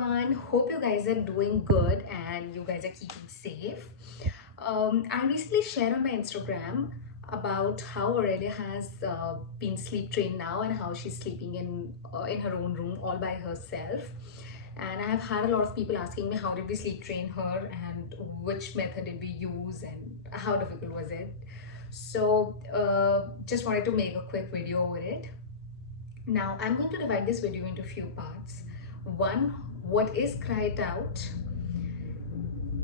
everyone. Hope you guys are doing good and you guys are keeping safe. I recently shared on my Instagram about how Aurelia has been sleep trained now and how she's sleeping in her own room all by herself. And I have had a lot of people asking me how did we sleep train her and which method did we use and how difficult was it. So just wanted to make a quick video over it. Now, I'm going to divide this video into a few parts. One, what is Cry It Out?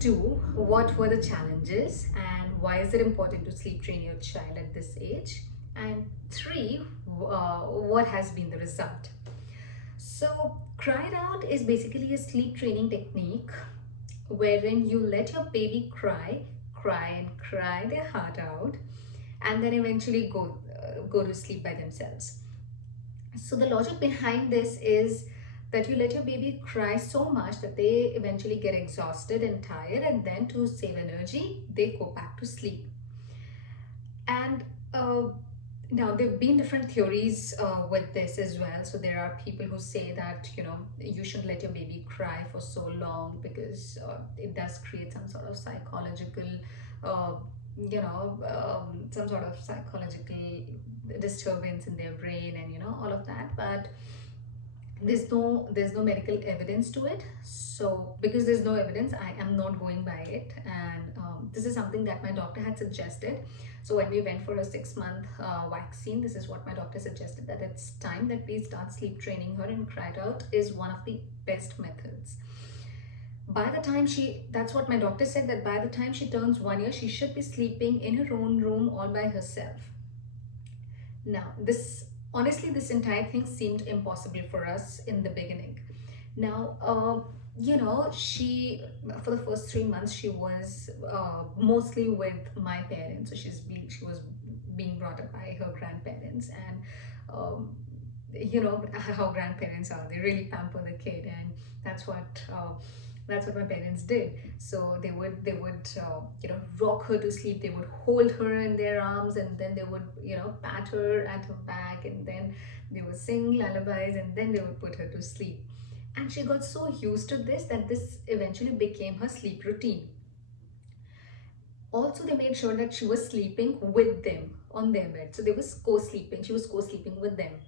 Two, what were the challenges and why is it important to sleep train your child at this age? And three, what has been the result? So, Cry It Out is basically a sleep training technique wherein you let your baby cry their heart out, and then eventually go to sleep by themselves. So the logic behind this is that you let your baby cry so much that they eventually get exhausted and tired, and then to save energy, they go back to sleep. And now there have been different theories with this as well. So there are people who say that you shouldn't let your baby cry for so long because it does create some sort of psychological uh, some sort of psychological disturbance in their brain and all of that. But there's no medical evidence to it. So because there's no evidence, I am not going by it. And this is something that my doctor had suggested. So when we went for a 6-month vaccine, this is what my doctor suggested, that it's time that we start sleep training her, and Cry It Out is one of the best methods. By the time that's what my doctor said, that by the time she turns 1 year, she should be sleeping in her own room all by herself. Now, honestly, this entire thing seemed impossible for us in the beginning. Now, she, for the first 3 months, she was mostly with my parents. So she was being brought up by her grandparents, and how grandparents are. They really pamper the kid, and that's what my parents did. So they would rock her to sleep. They would hold her in their arms, and then they would pat her at her back, and then they would sing lullabies, and then they would put her to sleep. And she got so used to this that this eventually became her sleep routine. Also, they made sure that she was sleeping with them on their bed, so they was co-sleeping. She was co-sleeping with them.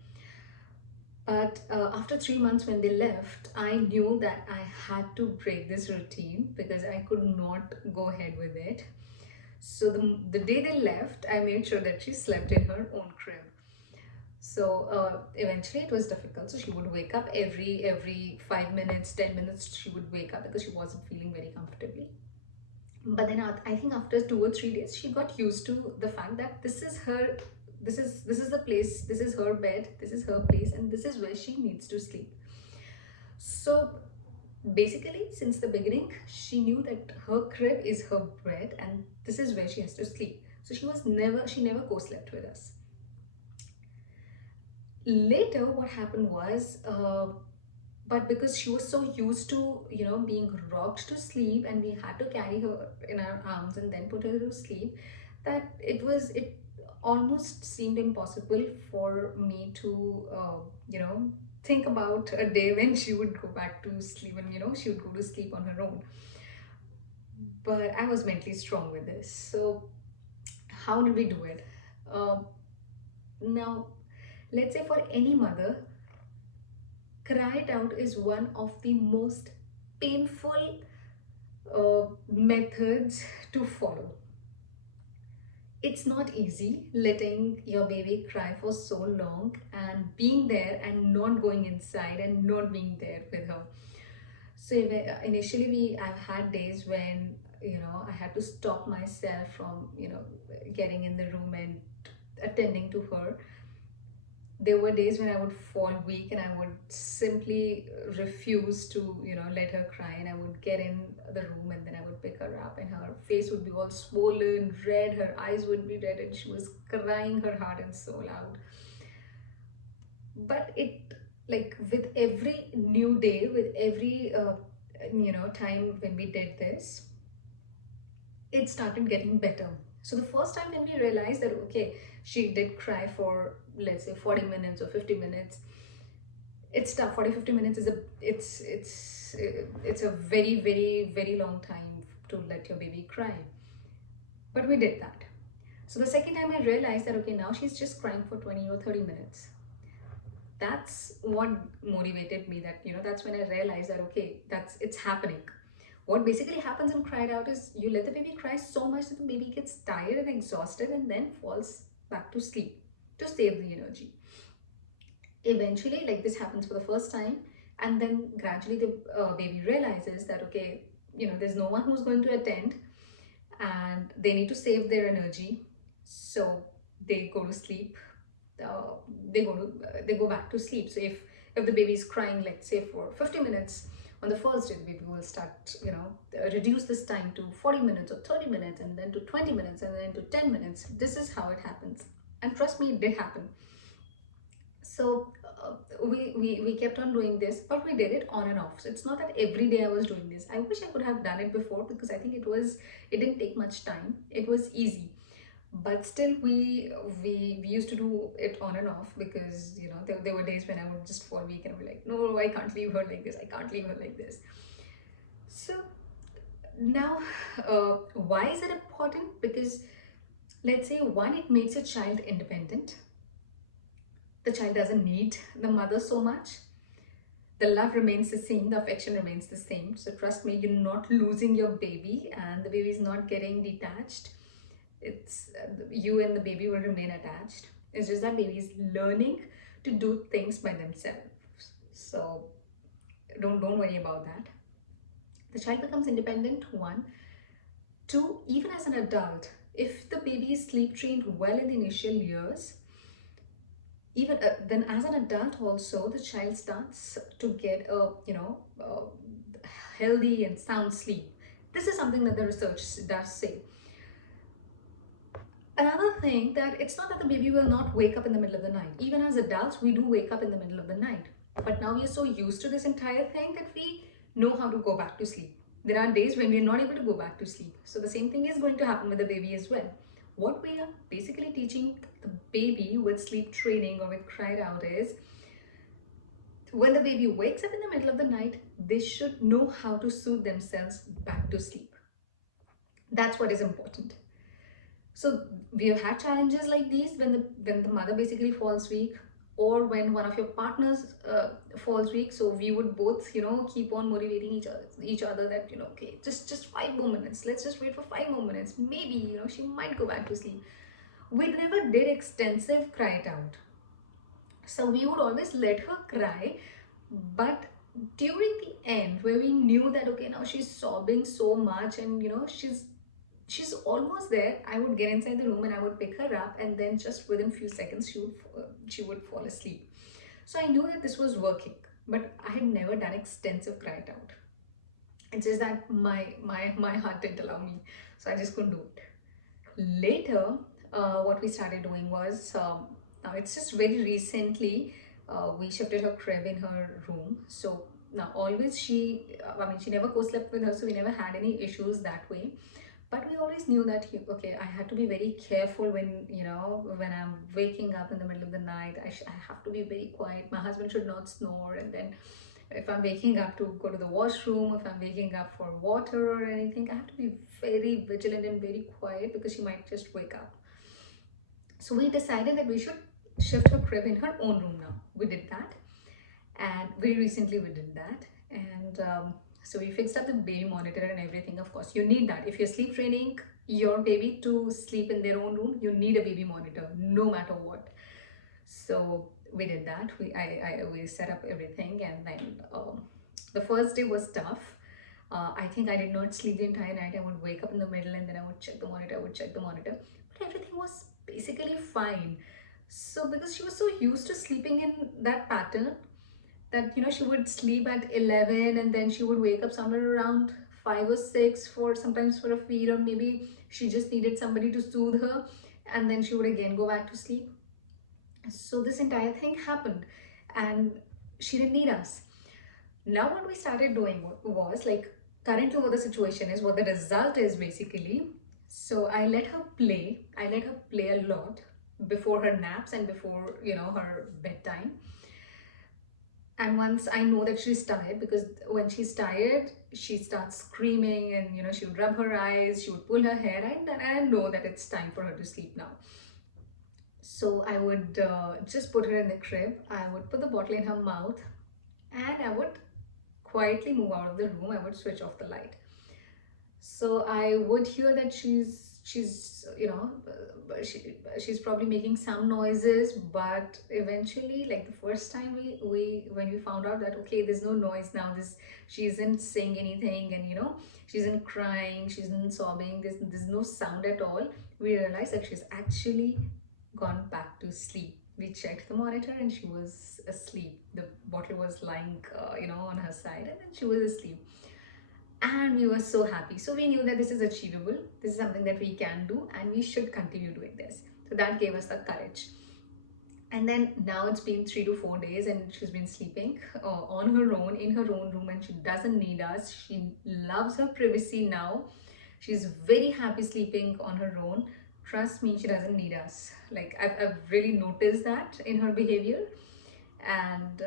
But after 3 months, when they left, I knew that I had to break this routine because I could not go ahead with it. So the day they left, I made sure that she slept in her own crib. So eventually it was difficult. So she would wake up every 5 minutes, 10 minutes. She would wake up because she wasn't feeling very comfortably. But then I think after 2 or 3 days, she got used to the fact that this is the place, this is her bed, this is her place, and this is where she needs to sleep. So basically, since the beginning, she knew that her crib is her bed and this is where she has to sleep. So she never co-slept with us. Later, what happened was, but because she was so used to being rocked to sleep, and we had to carry her in our arms and then put her to sleep, that it almost seemed impossible for me to think about a day when she would go back to sleep, and she would go to sleep on her own. But I was mentally strong with this. So how did we do it? Now, let's say for any mother, Cry It Out is one of the most painful methods to follow. It's not easy letting your baby cry for so long and being there and not going inside and not being there with her. So initially I've had days when I had to stop myself from getting in the room and attending to her. There were days when I would fall weak and I would simply refuse to, let her cry, and I would get in the room and then I would pick her up, and her face would be all swollen, red, her eyes would be red, and she was crying her heart and soul out. But it, like, with every new day, with every time when we did this, it started getting better. So the first time when we realized that okay, she did cry for, let's say, 40 minutes or 50 minutes, it's tough. 40-50 minutes is it's a very long time to let your baby cry. But we did that. So the second time I realized that okay, now she's just crying for 20 or 30 minutes. That's what motivated me, that that's when I realized that okay, that's it's happening. What basically happens in cried out is you let the baby cry so much that the baby gets tired and exhausted and then falls back to sleep to save the energy. Eventually, like, this happens for the first time, and then gradually the baby realizes that okay, there's no one who's going to attend, and they need to save their energy, so they go to sleep. uh, they go back to sleep. So if the baby is crying, let's say for 50 minutes on the first day, the baby will start, reduce this time to 40 minutes or 30 minutes, and then to 20 minutes, and then to 10 minutes. This is how it happens, and trust me, it did happen. So we kept on doing this, but we did it on and off. So it's not that every day I was doing this. I wish I could have done it before, because I think it didn't take much time, it was easy. But still, we used to do it on and off, because there were days when I would just fall weak and I'd be like, no, I can't leave her like this, I can't leave her like this. So now, why is it important? Because let's say, one, it makes a child independent. The child doesn't need the mother so much. The love remains the same, the affection remains the same. So trust me, you're not losing your baby, and the baby is not getting detached. It's you and the baby will remain attached. It's just that baby is learning to do things by themselves. So don't worry about that. The child becomes independent, one. Two, even as an adult, if the baby is sleep trained well in the initial years, even then as an adult also, the child starts to get a healthy and sound sleep. This is something that the research does say. Another thing, that it's not that the baby will not wake up in the middle of the night. Even as adults, we do wake up in the middle of the night. But now we are so used to this entire thing that we know how to go back to sleep. There are days when we're not able to go back to sleep. So the same thing is going to happen with the baby as well. What we are basically teaching the baby with sleep training or with cried out is, when the baby wakes up in the middle of the night, they should know how to soothe themselves back to sleep. That's what is important. So we have had challenges like these when the mother basically falls weak, or when one of your partners falls weak. So we would both keep on motivating each other that okay, just 5 more minutes. Let's just wait for 5 more minutes. Maybe she might go back to sleep. We never did extensive cry it out. So we would always let her cry, but during the end, where we knew that okay, now she's sobbing so much, and she's almost there, I would get inside the room and I would pick her up, and then just within few seconds she would fall asleep. So I knew that this was working, but I had never done extensive cry it out. It's just that my heart didn't allow me, so I just couldn't do it. Later, what we started doing was, now it's just very recently, we shifted her crib in her room. So now always she never co-slept with her, so we never had any issues that way. But we always knew that okay, I had to be very careful when I'm waking up in the middle of the night. I have to be very quiet. My husband should not snore, and then if I'm waking up to go to the washroom, if I'm waking up for water or anything, I have to be very vigilant and very quiet, because she might just wake up. So we decided that we should shift her crib in her own room now. We did that, and very recently we did that. And so we fixed up the baby monitor and everything. Of course, you need that. If you're sleep training your baby to sleep in their own room, you need a baby monitor no matter what. So we did that. We set up everything, and then the first day was tough. I think I did not sleep the entire night. I would wake up in the middle, and then I would check the monitor. But everything was basically fine. So because she was so used to sleeping in that pattern, that she would sleep at 11, and then she would wake up somewhere around 5 or 6 for sometimes for a feed, or maybe she just needed somebody to soothe her, and then she would again go back to sleep. So this entire thing happened, and she didn't need us. Now what we started doing was, like, currently what the situation is, what the result is basically. So I let her play a lot before her naps and before her bedtime. And once I know that she's tired, because when she's tired, she starts screaming, and she would rub her eyes, she would pull her hair, and I know that it's time for her to sleep now. So I would just put her in the crib. I would put the bottle in her mouth, and I would quietly move out of the room. I would switch off the light. So I would hear that she's probably making some noises, but eventually, like the first time we when we found out that okay, there's no noise now, this she isn't saying anything, and she isn't crying, she isn't sobbing, there's no sound at all, we realized that she's actually gone back to sleep. We checked the monitor and she was asleep. The bottle was lying on her side, and then she was asleep, and we were so happy. So we knew that this is achievable, this is something that we can do, and we should continue doing this. So that gave us the courage. And then now it's been 3 to 4 days, and she's been sleeping on her own in her own room, and she doesn't need us. She loves her privacy now. She's very happy sleeping on her own. Trust me, she doesn't need us. Like I've really noticed that in her behavior, and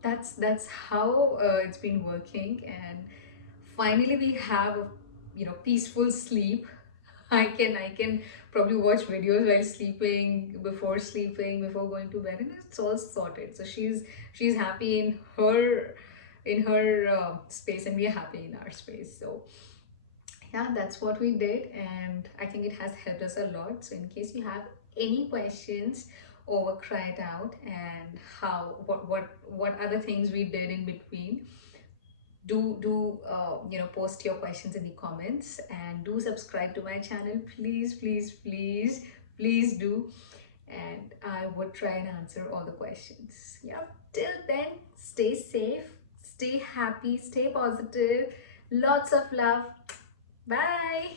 that's how it's been working. And finally we have a peaceful sleep. I can probably watch videos while sleeping, before sleeping, before going to bed, and it's all sorted. So she's happy in her space, and we're happy in our space. So yeah, that's what we did, and I think it has helped us a lot. So in case you have any questions over Cry It Out, and how what other things we did in between, do post your questions in the comments, and do subscribe to my channel, please, please, please, please do. And I would try and answer all the questions. Yeah, till then, stay safe, stay happy, stay positive, lots of love. Bye.